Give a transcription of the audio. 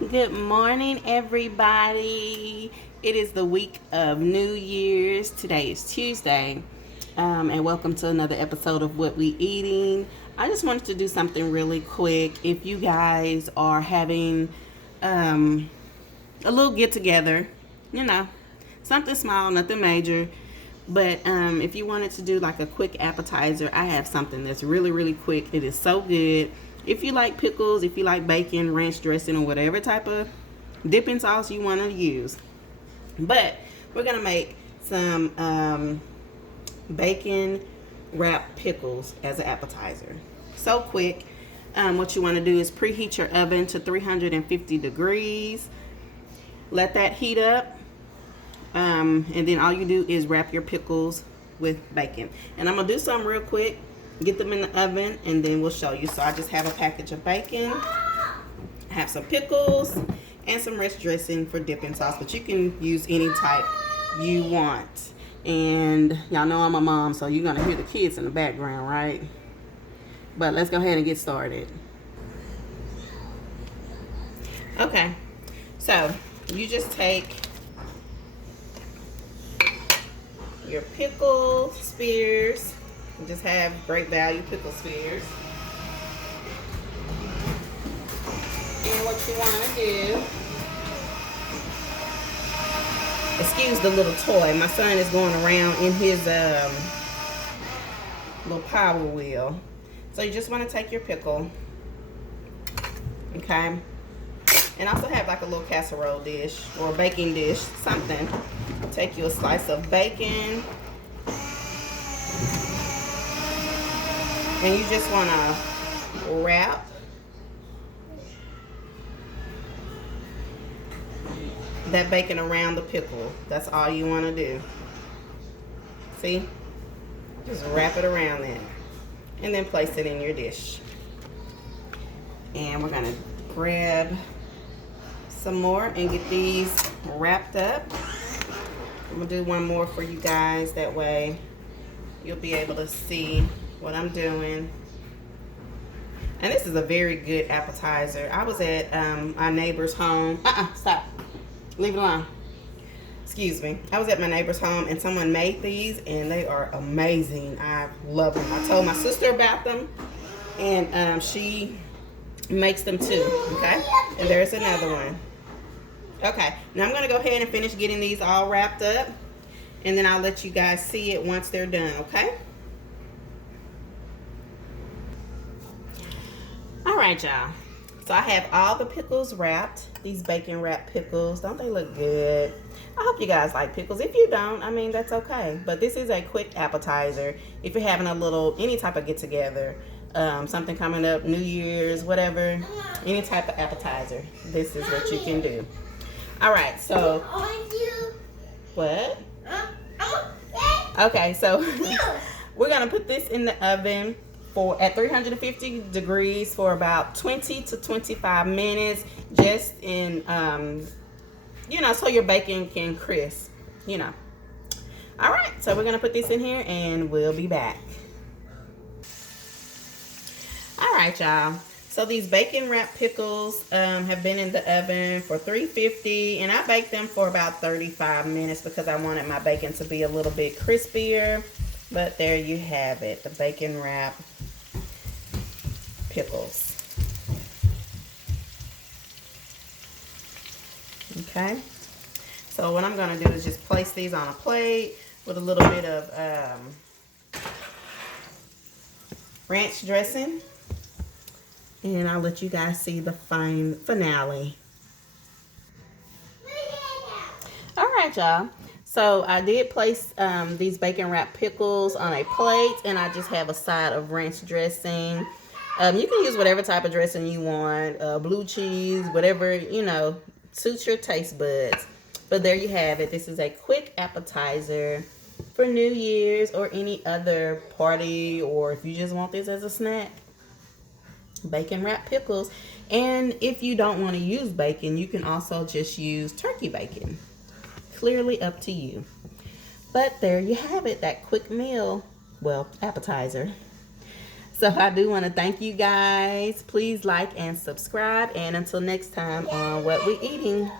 Good morning, everybody. It is the week of New Year's. Today is Tuesday, and welcome to another episode of What We Eating. I just wanted to do something really quick. If you guys are having a little get together, you know, something small, nothing major. But if you wanted to do like a quick appetizer, I have something that's really, really quick. It is so good. If you like pickles, if you like bacon, ranch dressing, or whatever type of dipping sauce you want to use. But we're going to make some bacon wrapped pickles as an appetizer. So quick. What you want to do is preheat your oven to 350 degrees. Let that heat up. And then all you do is wrap your pickles with bacon. And I'm going to do something real quick. Get them in the oven and then we'll show you. So I just have a package of bacon. I have some pickles and some ranch dressing for dipping sauce. But you can use any type you want. And y'all know I'm a mom, so you're going to hear the kids in the background, right? But let's go ahead and get started. Okay. So you just take your pickle spears. You just have great value pickle spears. And what you want to do, excuse the little toy. My son is going around in his little power wheel. So you just want to take your pickle, okay? And also have like a little casserole dish or a baking dish, something. Take you a slice of bacon. And you just want to wrap that bacon around the pickle. That's all you want to do. See? Just wrap it around that. And then place it in your dish. And we're going to grab some more and get these wrapped up. I'm going to do one more for you guys. That way you'll be able to see what I'm doing. And this is a very good appetizer. I was at my neighbor's home. Stop. Leave it alone. Excuse me. I was at my neighbor's home and someone made these and they are amazing. I love them. I told my sister about them and she makes them too. Okay? And there's another one. Okay. Now I'm going to go ahead and finish getting these all wrapped up and then I'll let you guys see it once they're done. Okay? Alright, y'all. So I have all the pickles wrapped. These bacon wrapped pickles. Don't they look good? I hope you guys like pickles. If you don't, I mean, that's okay. But this is a quick appetizer. If you're having a little, any type of get together, something coming up, New Year's, whatever, any type of appetizer, this is what you can do. Alright, so. What? Okay, so we're going to put this in the oven at 350 degrees for about 20 to 25 minutes, just in, so your bacon can crisp, All right, so we're going to put this in here and we'll be back. All right, y'all. So these bacon wrapped pickles have been in the oven for 350, and I baked them for about 35 minutes because I wanted my bacon to be a little bit crispier. But there you have it, the bacon wrap pickles. Okay, so what I'm going to do is just place these on a plate with a little bit of ranch dressing. And I'll let you guys see the fine finale. All right, y'all. So I did place these bacon wrapped pickles on a plate, and I just have a side of ranch dressing. You can use whatever type of dressing you want, blue cheese, whatever, suits your taste buds. But there you have it. This is a quick appetizer for New Year's or any other party, or if you just want this as a snack. Bacon wrapped pickles. And if you don't want to use bacon, you can also just use turkey bacon. Clearly up to you. But there you have it, that quick meal, well, appetizer. So I do want to thank you guys. Please like and subscribe. And until next time on What We Eating.